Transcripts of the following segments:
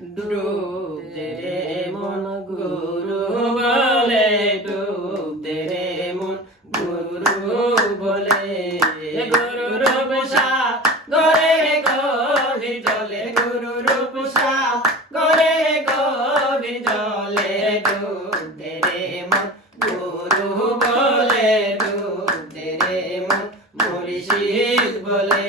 ডুব দে রে মন গুরু বলে ডুব দে রে মন গুরু বলে গুরু রূপ সাগরে গভীর জলে গুরু রূপ সাগরে গভীর জলে ডুব দে রে মন গুরু বলে ডুব দে রে মন মুর্শিদ বলে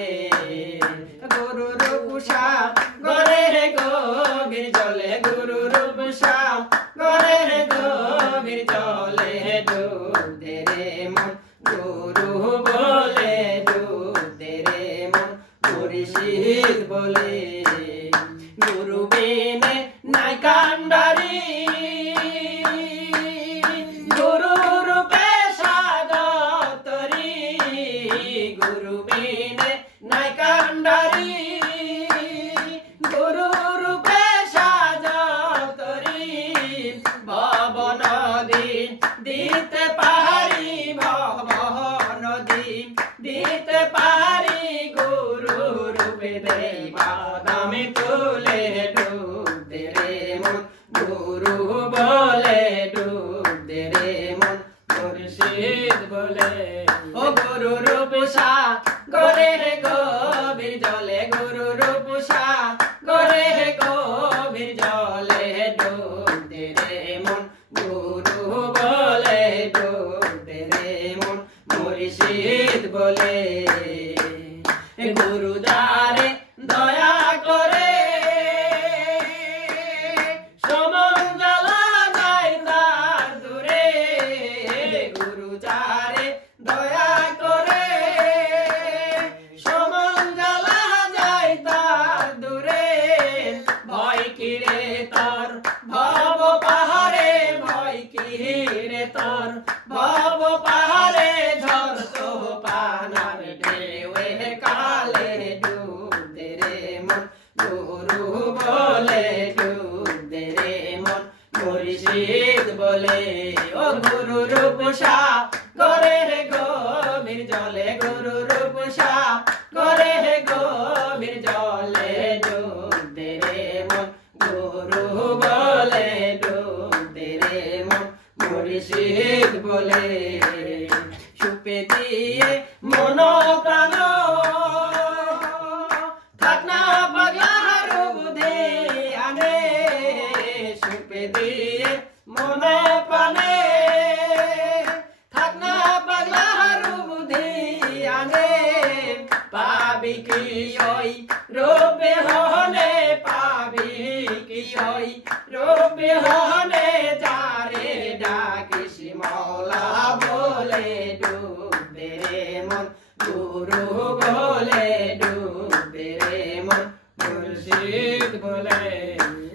গুরু রূপ সাগরে গভীর জলে গুরু রূপ সাগরে গভীর জলে ডুব দে রে মন গুরু বলে ডুব দে রে মন মুর্শিদ বলে গুরু বিনে নাই কান্ডারি গুরু রূপে সাগতরি গুরু বিনে নাই কান্ডারি গুরু রূপে সাগতরি ভব নদী দিতে পারি ভব নদী দিতে পারি গুরু রূপে দেবাদামে তুলে ডুব দে রে মন গুরু বলে ডুব দে রে মন মুর্শিদ বলে ও গুরু রূপ সাগরে গভীর জলে গুরু রূপ সাগরে গভীর জলে ডুব দে রে মন গুরু বলে ডুব দে রে মন মুর্শিদ বলে গুরু দ্বারে দয়া করে সমন জ্বালা যায় তার দূরে গুরু দ্বারে দয়া করে সমন জ্বালা যায় তার দূরে ভয় কিরে তোর ভব পাহাড়ে ভয় কিরে তোর ভব পাহাড়ে ঝড় তো পানার ঢেউয়ে কালে ডুব দে রে মন গুরু বলে ডুব দে রে মন মুর্শিদ বলে ও গুরু রূপ সাগরে গভীর জলে গুরু রূপ সাগরে গভীর জলে ডুব দে রে মন গুরু বলে ডুব দে রে মন মুর্শিদ বলে সুপে দিয়ে মন প্রাণ থাক না পাগলা রূপে আনে সুপে দিয়ে মন প্রাণে থাক না পাগলা রূপে আনে পাবি কি ওই রূপে হনে পাবি কি ওই রূপে হনে যারে ডাকিস মৌলা বলে ডুব দে রে মন গুরু বলে ডুব দে রে মন মুর্শিদ বলে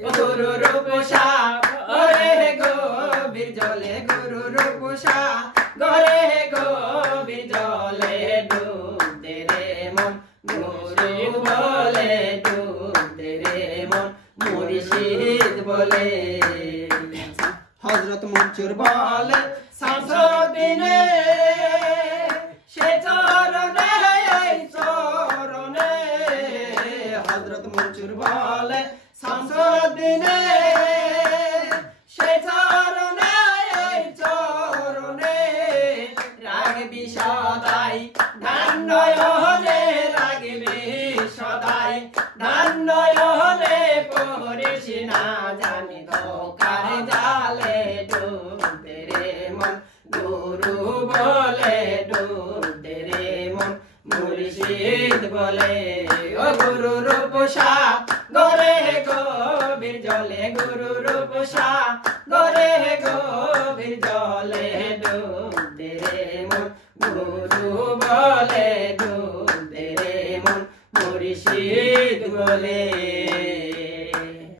গুরু রূপ সাগরে গভীর জলে গুরু রূপ সাগরে গভীর জলে ডুব দে রে মন গুরু বলে ডুব দে রে মন মুর্শিদ বলে হযরত মনসুর বলে শামসুদ্দিনে সে চরণে এই চরণে হযরত মনসুর বলে শামসুদ্দিনে সে চরণে এই চরণে রাগবি সদাই ধান নয়নে রাগবি সদাই ধান নয়নে পড়িস না জানি ধোকার জালে ডুব দে রে মন গুরু বলে ডুব দে রে মন মুর্শিদ বলে ও গুরু রূপ সাগরে গভীর জলে গুরু রূপ সাগরে গভীর জলে ডুব দে রে মন গুরু বলে ডুব দে রে মন মুর্শিদ বলে